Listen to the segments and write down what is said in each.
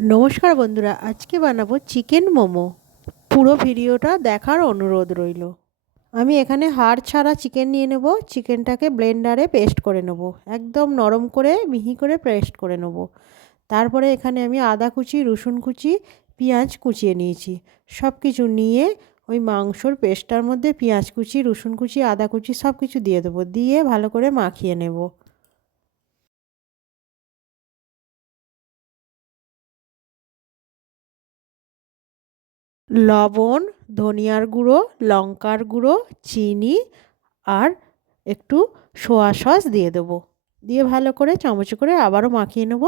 নমস্কার বন্ধুরা, আজকে বানাবো চিকেন মোমো। পুরো ভিডিওটা দেখার অনুরোধ রইল। আমি এখানে হাড় ছাড়া চিকেন নিয়ে নেব। চিকেনটাকে ব্লেন্ডারে পেস্ট করে নেব, একদম নরম করে মিহি করে পেস্ট করে নেব। তারপরে এখানে আমি আদা কুচি, রসুন কুচি, পেঁয়াজ কুচিয়ে নিয়েছি। সব কিছু নিয়ে ওই মাংসর পেস্টটার মধ্যে পেঁয়াজ কুচি, রসুন কুচি, আদা কুচি সব কিছু দিয়ে দেবো, দিয়ে ভালো করে মাখিয়ে নেব। লবণ, ধনিয়ার গুঁড়ো, লঙ্কার গুঁড়ো, চিনি আর একটু সোয়া সস দিয়ে দেবো। দিয়ে ভালো করে চামচ করে আবারও মাখিয়ে নেব।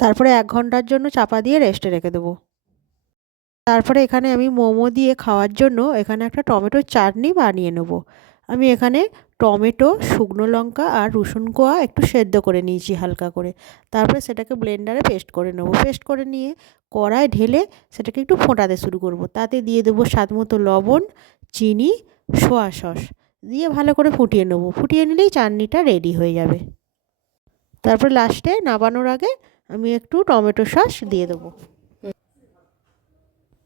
তারপরে 1 ঘন্টার জন্য চাপা দিয়ে রেস্টে রেখে দেবো। তারপরে এখানে আমি মোমো দিয়ে খাওয়ার জন্য এখানে একটা টমেটোর চাটনি বানিয়ে নেব। আমি এখানে টমেটো, শুকনো লঙ্কা আর রসুন কোয়া একটু সেদ্ধ করে নিয়েছি হালকা করে। তারপরে সেটাকে ব্লেন্ডারে পেস্ট করে নেব। পেস্ট করে নিয়ে কড়ায় ঢেলে সেটাকে একটু ফোটাতে শুরু করব। তাতে দিয়ে দেবো স্বাদ মতো লবণ, চিনি, সোয়া সস দিয়ে ভালো করে ফুটিয়ে নেব। ফুটিয়ে নিলেই চাটনিটা রেডি হয়ে যাবে। তারপরে লাস্টে নামানোর আগে আমি একটু টমেটো সস দিয়ে দেবো।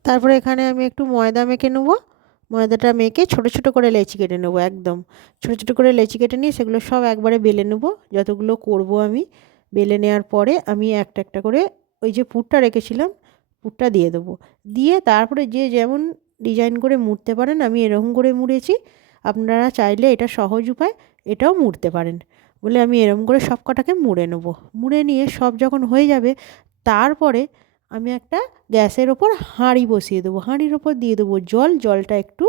তারপরে এখানে আমি একটু ময়দা মেখে নেবো। ময়দাটা মেখে ছোটো ছোটো করে লেচি কেটে নেবো, একদম ছোটো ছোটো করে লেচি কেটে নিয়ে সেগুলো সব একবারে বেলে নেবো। যতগুলো করব আমি বেলে নেওয়ার পরে আমি একটা একটা করে ওই যে পুরটা রেখেছিলাম পুরটা দিয়ে দেবো। দিয়ে তারপরে যে যেমন ডিজাইন করে মুড়তে পারেন, আমি এরকম করে মুড়েছি। আপনারা চাইলে এটা সহজ উপায়, এটাও মুড়তে পারেন বলে আমি এরকম করে সব কটাকে মুড়ে নেবো। মুড়ে নিয়ে সব যখন হয়ে যাবে তারপরে আমি একটা গ্যাসের ওপর হাঁড়ি বসিয়ে দেবো। হাঁড়ির ওপর দিয়ে দেবো জল, জলটা একটু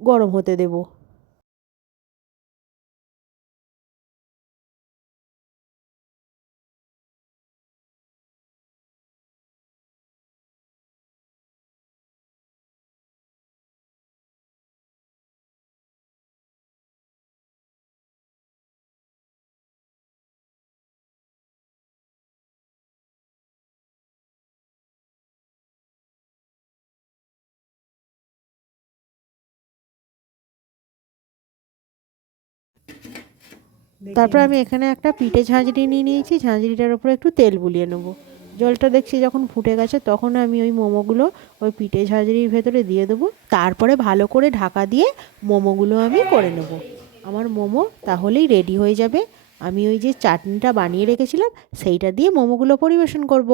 গরম হতে দেবো। তারপর আমি এখানে একটা পিঠে ঝাঁঝরি নিয়ে নিয়েছি। ঝাঁঝরিটার উপরে একটু তেল বুলিয়ে নেবো। জলটা দেখছি যখন ফুটে গেছে তখন আমি ওই মোমোগুলো ওই পিঠে ঝাঁঝরির ভেতরে দিয়ে দেবো। তারপরে ভালো করে ঢাকা দিয়ে মোমোগুলো আমি করে নেব। আমার মোমো তাহলেই রেডি হয়ে যাবে। আমি ওই যে চাটনিটা বানিয়ে রেখেছিলাম সেইটা দিয়ে মোমোগুলো পরিবেশন করব।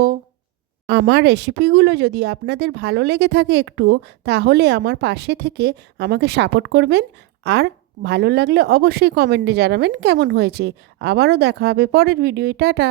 আমার রেসিপিগুলো যদি আপনাদের ভালো লেগে থাকে একটুও, তাহলে আমার পাশে থেকে আমাকে সাপোর্ট করবেন। আর ভালো লাগলে অবশ্যই কমেন্টে জানাবেন কেমন হয়েছে। আবারও দেখা হবে পরের ভিডিওয়। টাটা।